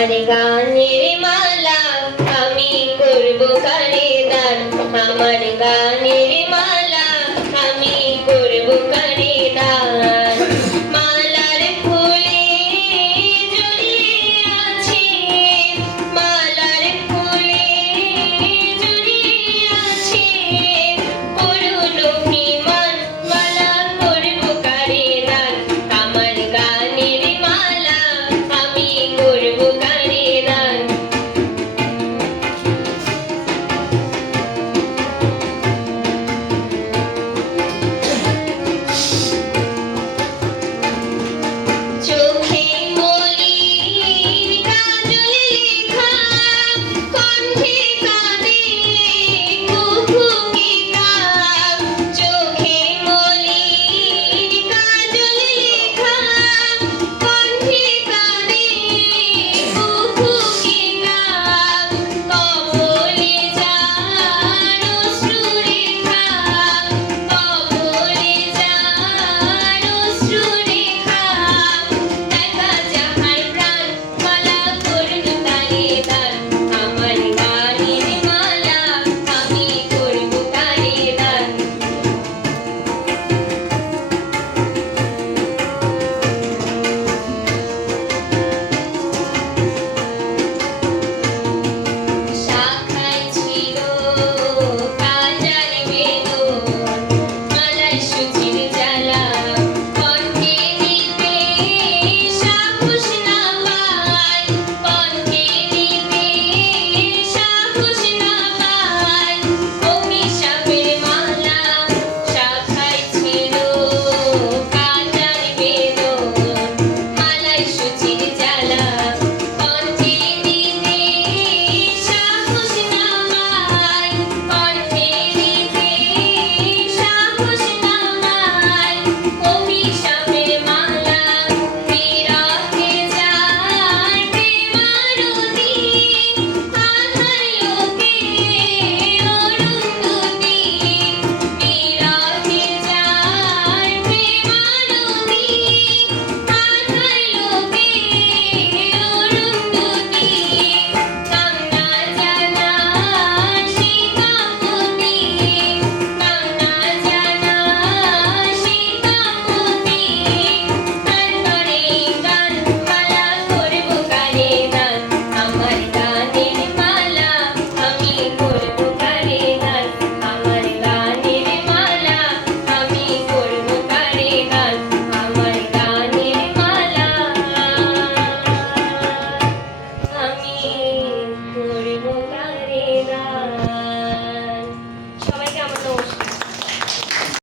আমার গানের মালা আমি করব কারে দান, আমার গানের মালা আমি করব কারে দান। মালার ফুলে জড়িয়ে আছে, মালার ফুলে জড়িয়ে আছে পুরনো বিমান, মালা করব কারে দান, আমার গানের মালা আমি করব কারে দান। চোখে মলিন কাজল লেখা, কণ্ঠে কাঁদে কুহুকি কাক। চোখে মলিন কাজল লেখা, কণ্ঠে কাঁদে কুহুকি কাক। কপলে যার অশ্রুরেখা, কপলে যার অশ্রুরেখা, একা যাহার প্রাণ মালা করব কারে দান, আমার গানের মালা আমি করব কারে দান। শাখায় ছিল কাঁটার বেদন, মালায় সুচির জ্বালা, কণ্ঠে দিতে সাহস না পায়, কণ্ঠে দিতে সাহস না পায় অভিশাপের মালা। শাখায় ছিল কাঁটার বেদন, মালায় সুচির জ্বালা, কণ্ঠে দিতে সাহস না পায়, কণ্ঠে দিতে সাহস না পায় অভিশাপের মালা। বিরহে যায় প্রেমারতি, আধার লোকে অরুন্ধতী। বিরহে যায় প্রেমারতি, আধার লোকে অরুন্ধতী। কামনা জানা সীতাপতি, কামনা জানা সীতাপতি। তারপরে গান মালা করব কারে দান, আমার গানের মালা আমি করব কারে দান, আমার গানের মালা আমি করব কারে দান, আমার গানের মালা আমি করব কারে দান।